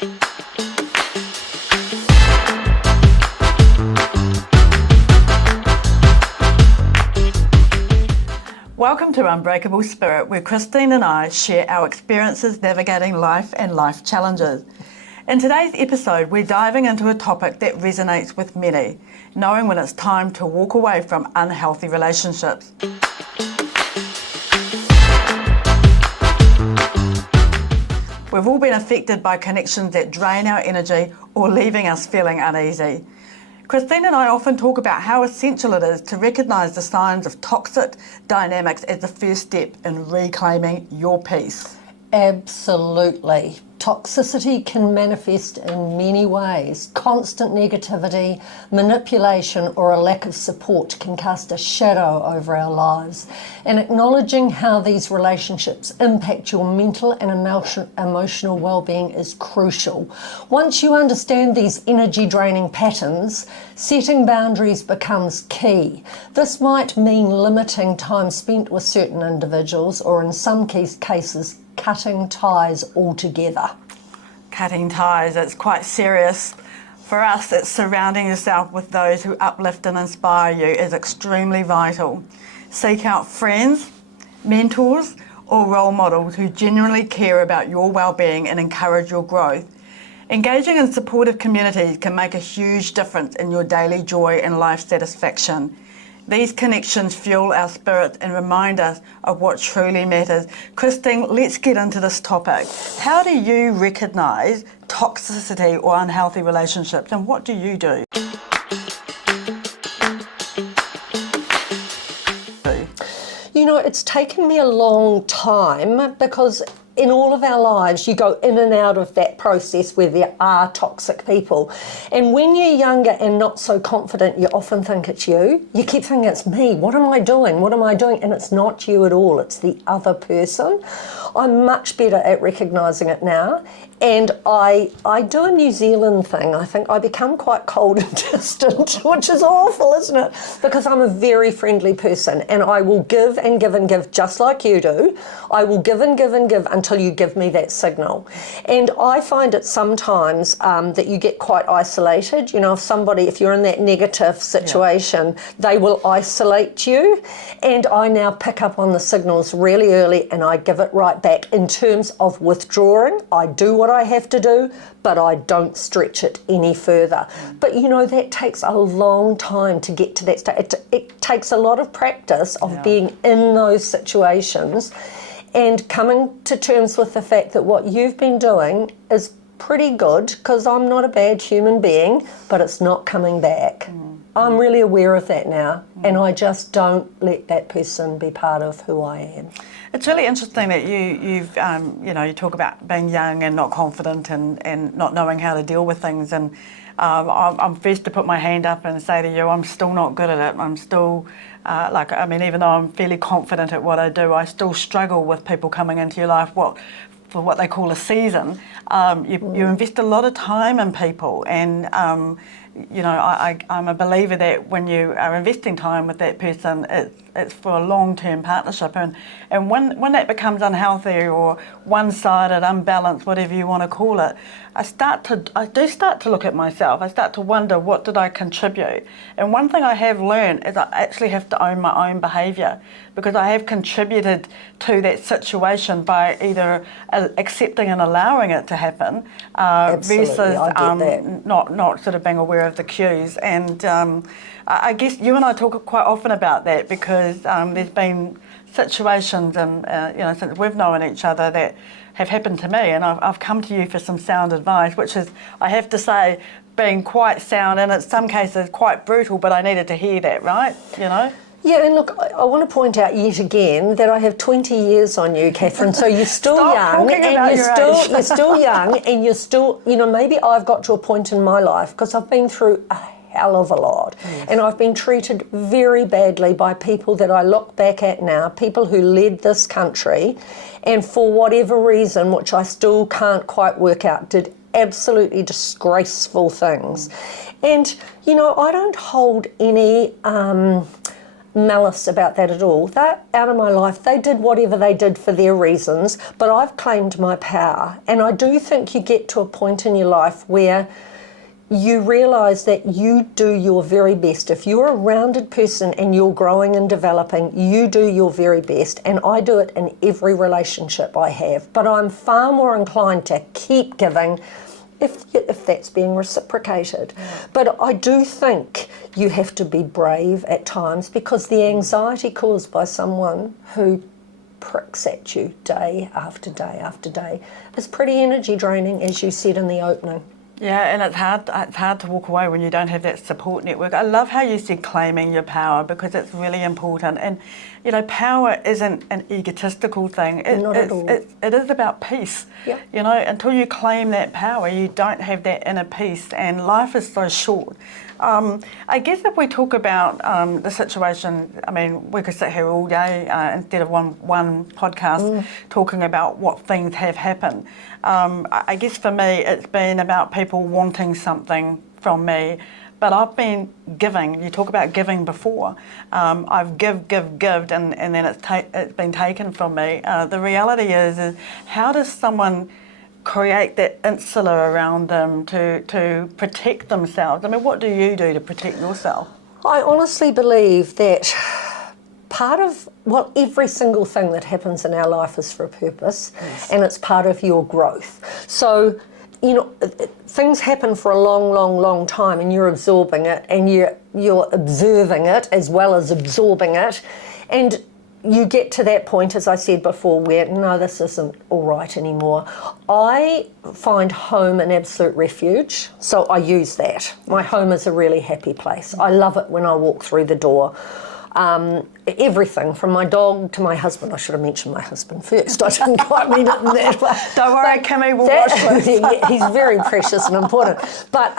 Welcome to Unbreakable Spirit, where Christine and I share our experiences navigating life and life challenges. In today's episode, we're diving into a topic that resonates with many, knowing when it's time to walk away from unhealthy relationships. We've all been affected by connections that drain our energy or leaving us feeling uneasy. Christine and I often talk about how essential it is to recognise the signs of toxic dynamics as the first step in reclaiming your peace. Absolutely. Toxicity can manifest in many ways. Constant negativity, manipulation, or a lack of support can cast a shadow over our lives. And acknowledging how these relationships impact your mental and emotional well-being is crucial. Once you understand these energy-draining patterns, setting boundaries becomes key. This might mean limiting time spent with certain individuals, or in some cases, cutting ties altogether. Cutting ties, it's quite serious. For us, it's surrounding yourself with those who uplift and inspire you is extremely vital. Seek out friends, mentors, or role models who genuinely care about your well-being and encourage your growth. Engaging in supportive communities can make a huge difference in your daily joy and life satisfaction. These connections fuel our spirits and remind us of what truly matters. Christine, let's get into this topic. How do you recognise toxicity or unhealthy relationships, and what do you do? You know, it's taken me a long time because in all of our lives, you go in and out of that process where there are toxic people. And when you're younger and not so confident, you often think it's you. You keep thinking it's me. What am I doing? What am I doing? And it's not you at all. It's the other person. I'm much better at recognising it now. And I do a New Zealand thing. I think I become quite cold and distant, which is awful, isn't it? Because I'm a very friendly person and I will give and give and give just like you do. I will give and give and give until you give me that signal. And I find it sometimes that you get quite isolated. You know, if you're in that negative situation, they will isolate you. And I now pick up on the signals really early and I give it right back in terms of withdrawing. I do what I have to do, but I don't stretch it any further. But you know, that takes a long time to get to that stage. It takes a lot of practice of being in those situations and coming to terms with the fact that what you've been doing is pretty good, because I'm not a bad human being, but it's not coming back. I'm really aware of that now, and I just don't let that person be part of who I am. It's really interesting that you talk about being young and not confident and not knowing how to deal with things. And I'm first to put my hand up and say to you, I'm still not good at it. I'm still, even though I'm fairly confident at what I do, I still struggle with people coming into your life for what they call a season. You invest a lot of time in people, and I'm a believer that when you are investing time with that person, it's for a long-term partnership, and when that becomes unhealthy or one-sided, unbalanced, whatever you want to call it, I do start to look at myself. I start to wonder, what did I contribute? And one thing I have learned is I actually have to own my own behaviour, because I have contributed to that situation by either accepting and allowing it to happen versus not sort of being aware of the cues. And I guess you and I talk quite often about that, because there's been situations and since we've known each other that have happened to me, and I've come to you for some sound advice, which is, I have to say, being quite sound and in some cases quite brutal, but I needed to hear that, right? Yeah, and look, I want to point out yet again that I have 20 years on you, Catherine, so you're still young, and you're still young, and you're still, maybe I've got to a point in my life, because I've been through a hell of a lot, and I've been treated very badly by people that I look back at now, people who led this country, and for whatever reason, which I still can't quite work out, did absolutely disgraceful things. And, I don't hold any malice about that at all. They're out of my life. They did whatever they did for their reasons, but I've claimed my power. And I do think you get to a point in your life where you realise that you do your very best. If you're a rounded person and you're growing and developing, you do your very best. And I do it in every relationship I have. But I'm far more inclined to keep giving if that's being reciprocated. But I do think you have to be brave at times, because the anxiety caused by someone who pricks at you day after day after day is pretty energy draining, as you said in the opening. Yeah, and it's hard to walk away when you don't have that support network. I love how you said claiming your power, because it's really important. And, you know, power isn't an egotistical thing. Not at all. It is about peace. Yeah. You know, until you claim that power, you don't have that inner peace, and life is so short. I guess if we talk about the situation, I mean, we could sit here all day instead of one podcast talking about what things have happened. I guess for me, it's been about people wanting something from me, but I've been giving. You talk about giving before. I've gived, and then it's been taken from me. The reality is how does someone create that insula around them to protect themselves? I mean, what do you do to protect yourself? I honestly believe that part of, well, every single thing that happens in our life is for a purpose, and it's part of your growth. So, you know, things happen for a long time, and you're absorbing it, and you're observing it as well as absorbing it, and you get to that point, as I said before, where no, this isn't all right anymore. I find home an absolute refuge, so I use that. My home is a really happy place. I love it when I walk through the door. Everything from my dog to my husband. I should have mentioned my husband first. I didn't quite mean it in that way. Don't worry, Kimmy will watch this. Yeah, he's very precious and important. But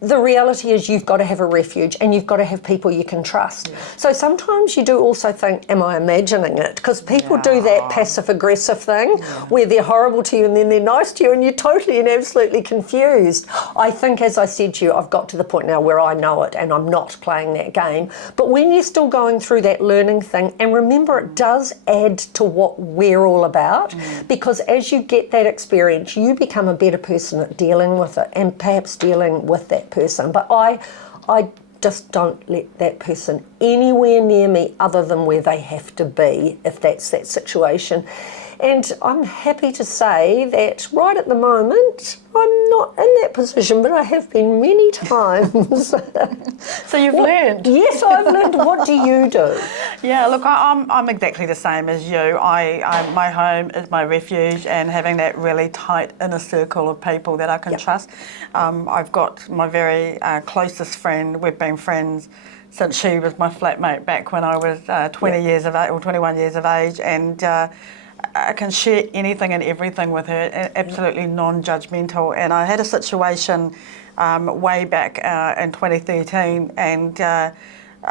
the reality is you've got to have a refuge, and you've got to have people you can trust. Yeah. So sometimes you do also think, am I imagining it? Because people do that passive-aggressive thing where they're horrible to you and then they're nice to you, and you're totally and absolutely confused. I think, as I said to you, I've got to the point now where I know it and I'm not playing that game. But when you're still going through that learning thing, and remember, it does add to what we're all about, because as you get that experience, you become a better person at dealing with it, and perhaps dealing with that person. But I just don't let that person anywhere near me other than where they have to be, if that's that situation. And I'm happy to say that right at the moment, I'm not in that position, but I have been many times. So you've learned? Yes, I've learned. What do you do? Yeah, look, I'm exactly the same as you. My home is my refuge, and having that really tight inner circle of people that I can trust. I've got my very closest friend. We've been friends since she was my flatmate back when I was 20 years of age, or 21 years of age, and I can share anything and everything with her, absolutely non-judgmental. And I had a situation way back in 2013, and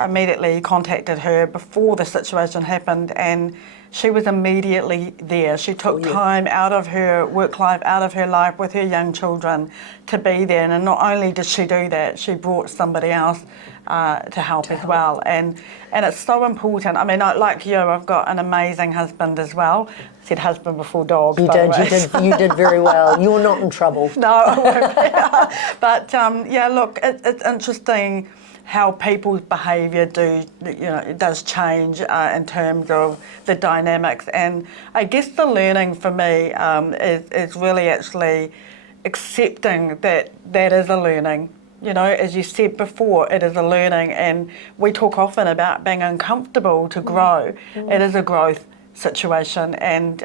immediately contacted her before the situation happened, and she was immediately there. She took time out of her work life, out of her life with her young children to be there. And not only did she do that, she brought somebody else to help as well. And it's so important. I mean, like you, I've got an amazing husband as well. I said husband before dog. You did very well. You're not in trouble. No, I won't be. But yeah, look, it's interesting how people's behaviour it does change in terms of the dynamics. And I guess the learning for me is really actually accepting that is a learning. You know, as you said before, it is a learning, and we talk often about being uncomfortable to grow. It is a growth situation, and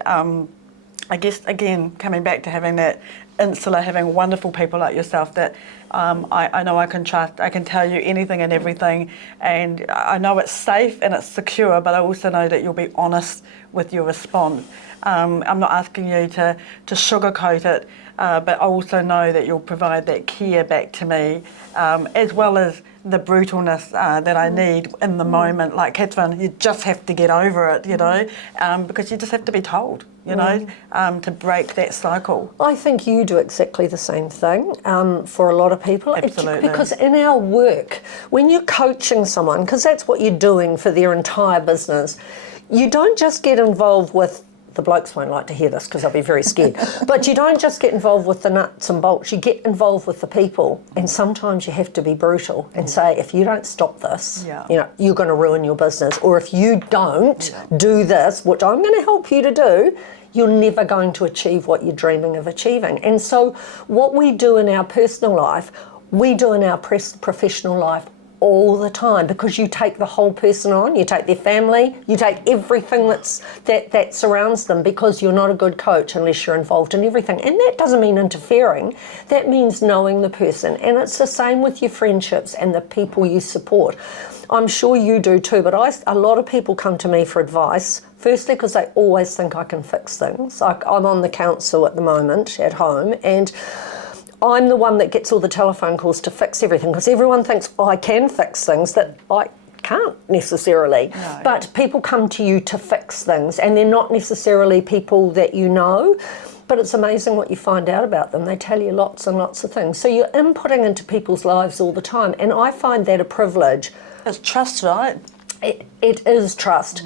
I guess, again, coming back to having that insula, having wonderful people like yourself that I know I can trust. I can tell you anything and everything, and I know it's safe and it's secure, but I also know that you'll be honest with your response. I'm not asking you to sugarcoat it, but I also know that you'll provide that care back to me, as well as the brutalness that I need in the moment. Like Catherine, you just have to get over it, you know, because you just have to be told. you know, to break that cycle. I think you do exactly the same thing for a lot of people. Absolutely. Because in our work, when you're coaching someone, because that's what you're doing for their entire business, you don't just get involved with, the blokes won't like to hear this because they'll be very scared, but you don't just get involved with the nuts and bolts, you get involved with the people, and sometimes you have to be brutal and say, if you don't stop this, you know, you're going to ruin your business, or if you don't do this, which I'm going to help you to do, you're never going to achieve what you're dreaming of achieving. And so what we do in our personal life, we do in our professional life all the time, because you take the whole person on, you take their family, you take everything that surrounds them, because you're not a good coach unless you're involved in everything. And that doesn't mean interfering, that means knowing the person. And it's the same with your friendships and the people you support. I'm sure you do too, but a lot of people come to me for advice, firstly because they always think I can fix things. Like, I'm on the council at the moment at home, and I'm the one that gets all the telephone calls to fix everything, because everyone thinks I can fix things that I can't necessarily. No. But people come to you to fix things, and they're not necessarily people that you know, but it's amazing what you find out about them. They tell you lots and lots of things. So you're inputting into people's lives all the time, and I find that a privilege. It's trust, right? It is trust.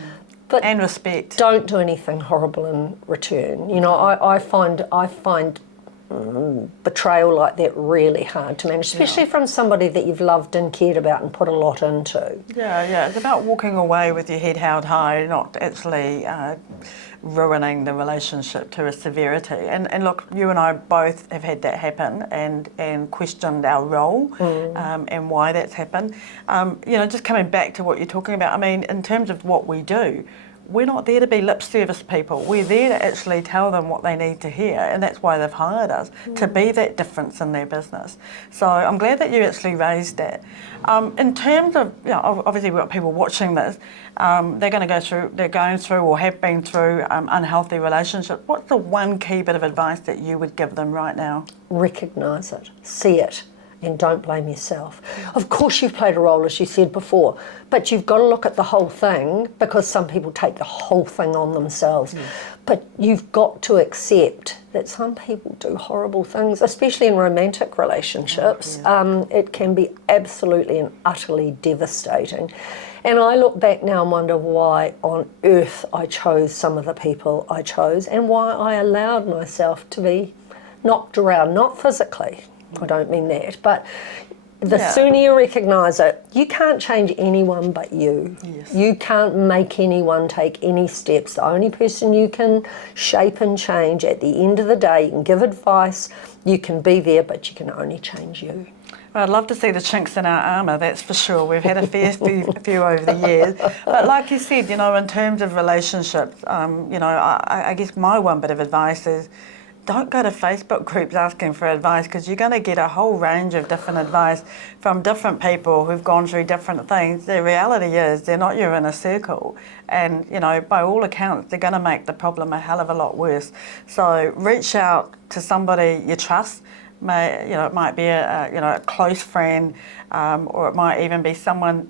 But and respect. Don't do anything horrible in return. You know, I find betrayal like that really hard to manage, especially from somebody that you've loved and cared about and put a lot into. Yeah, it's about walking away with your head held high, not actually ruining the relationship to a severity. And look, you and I both have had that happen and questioned our role and why that's happened. You know, just coming back to what you're talking about, I mean, in terms of what we do, we're not there to be lip service people. We're there to actually tell them what they need to hear, and that's why they've hired us, to be that difference in their business. So I'm glad that you actually raised that. In terms of, you know, obviously we've got people watching this, they're going through or have been through unhealthy relationships. What's the one key bit of advice that you would give them right now? Recognise it, see it, and don't blame yourself. Of course you've played a role, as you said before, but you've got to look at the whole thing, because some people take the whole thing on themselves. But you've got to accept that some people do horrible things, especially in romantic relationships. It can be absolutely and utterly devastating. And I look back now and wonder why on earth I chose some of the people I chose, and why I allowed myself to be knocked around, not physically, I don't mean that, but the sooner you recognise it, you can't change anyone but you. Yes. You can't make anyone take any steps. The only person you can shape and change at the end of the day, you can give advice, you can be there, but you can only change you. Well, I'd love to see the chinks in our armour, that's for sure. We've had a fair few over the years. But like you said, you know, in terms of relationships, you know, I guess my one bit of advice is, don't go to Facebook groups asking for advice, because you're going to get a whole range of different advice from different people who've gone through different things. The reality is they're not your inner circle, and you know, by all accounts they're going to make the problem a hell of a lot worse. So reach out to somebody you trust. It might be a close friend, or it might even be someone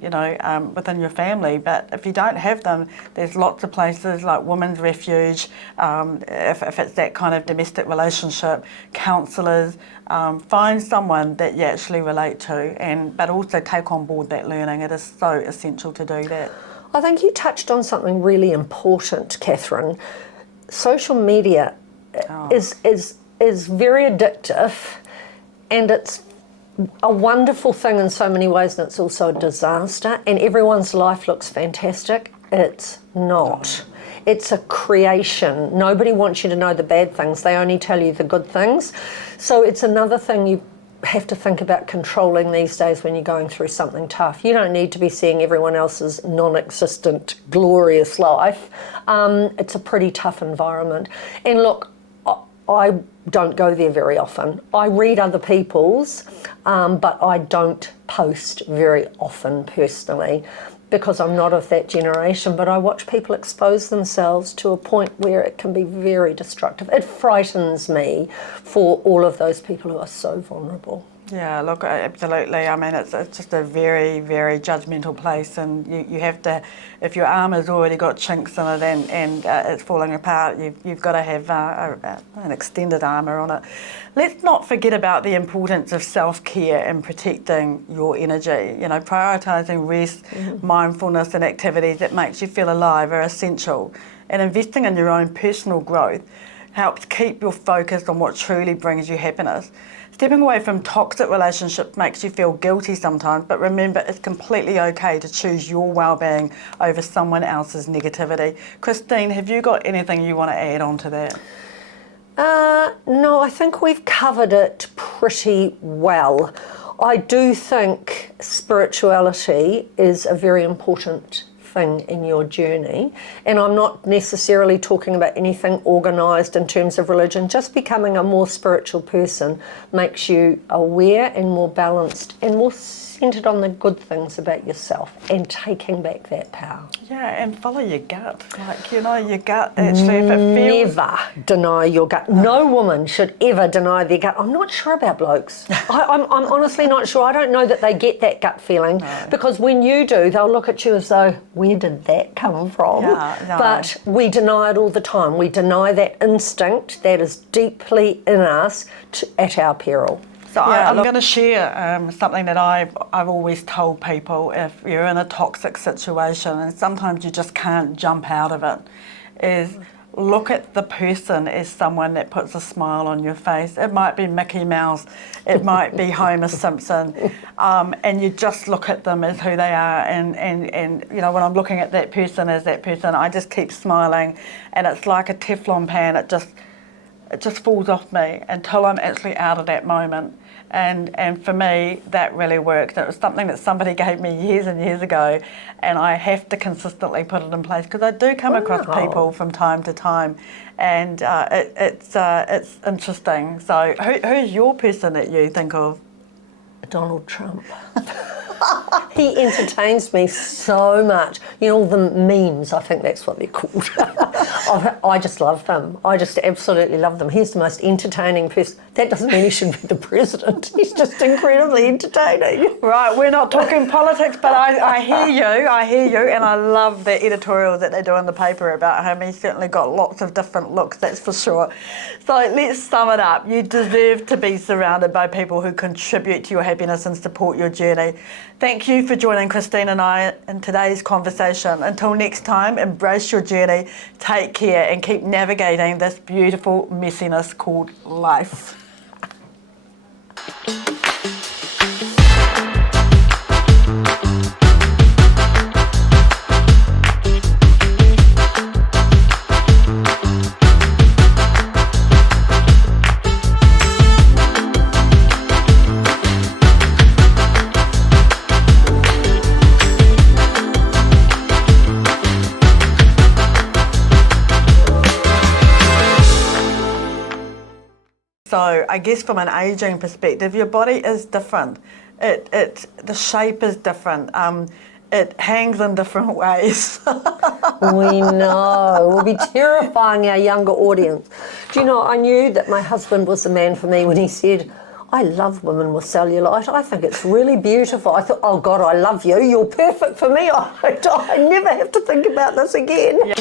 within your family. But if you don't have them, there's lots of places like Women's Refuge. If it's that kind of domestic relationship, counsellors. Find someone that you actually relate to, but also take on board that learning. It is so essential to do that. I think you touched on something really important, Catherine. Social media is very addictive, and it's a wonderful thing in so many ways, and it's also a disaster, and everyone's life looks fantastic. It's not. It's a creation. Nobody wants you to know the bad things. They only tell you the good things. So it's another thing you have to think about controlling these days when you're going through something tough. You don't need to be seeing everyone else's non-existent, glorious life. It's a pretty tough environment. And look, I don't go there very often. I read other people's, but I don't post very often personally, because I'm not of that generation, but I watch people expose themselves to a point where it can be very destructive. It frightens me for all of those people who are so vulnerable. Yeah, look, absolutely. I mean, it's just a very, very judgmental place, and you have to, if your armour's already got chinks in it and it's falling apart, you've got to have an extended armour on it. Let's not forget about the importance of self-care and protecting your energy. You know, prioritising rest, mindfulness and activities that makes you feel alive are essential, and investing in your own personal growth helps keep your focus on what truly brings you happiness. Stepping away from toxic relationships makes you feel guilty sometimes, but remember, it's completely okay to choose your well-being over someone else's negativity. Christine, have you got anything you want to add on to that? No, I think we've covered it pretty well. I do think spirituality is a very important thing in your journey, and I'm not necessarily talking about anything organised in terms of religion. Just becoming a more spiritual person makes you aware and more balanced and more centred on the good things about yourself and taking back that power. Yeah, and follow your gut. Like, you know, your gut actually, if it feels... Never deny your gut. No woman should ever deny their gut. I'm not sure about blokes. I'm honestly not sure. I don't know that they get that gut feeling, because when you do, they'll look at you as though, where did that come from? Yeah, no. But we deny it all the time. We deny that instinct that is deeply in us at our peril. So I'm going to share something that I've always told people. If you're in a toxic situation and sometimes you just can't jump out of it, is look at the person as someone that puts a smile on your face. It might be Mickey Mouse, it might be Homer Simpson, and you just look at them as who they are. And you know, when I'm looking at that person as that person, I just keep smiling, and it's like a Teflon pan. It just falls off me until I'm actually out of that moment. And for me, that really worked. It was something that somebody gave me years and years ago, and I have to consistently put it in place, because I do come across people from time to time, and it's interesting. So who's your person that you think of? Donald Trump. He entertains me so much. You know, all the memes, I think that's what they're called. I just love them. I just absolutely love them. He's the most entertaining person. That doesn't mean he should be the president. He's just incredibly entertaining. Right, we're not talking politics, but I hear you, and I love the editorials that they do in the paper about him. He's certainly got lots of different looks, that's for sure. So let's sum it up. You deserve to be surrounded by people who contribute to your happiness and support your journey. Thank you for joining Christine and I in today's conversation. Until next time, embrace your journey, take care, and keep navigating this beautiful messiness called life. So I guess from an ageing perspective, your body is different. The shape is different. It hangs in different ways. We know. We'll be terrifying our younger audience. Do you know, I knew that my husband was the man for me when he said, I love women with cellulite. I think it's really beautiful. I thought, oh God, I love you. You're perfect for me. I never have to think about this again. Yeah.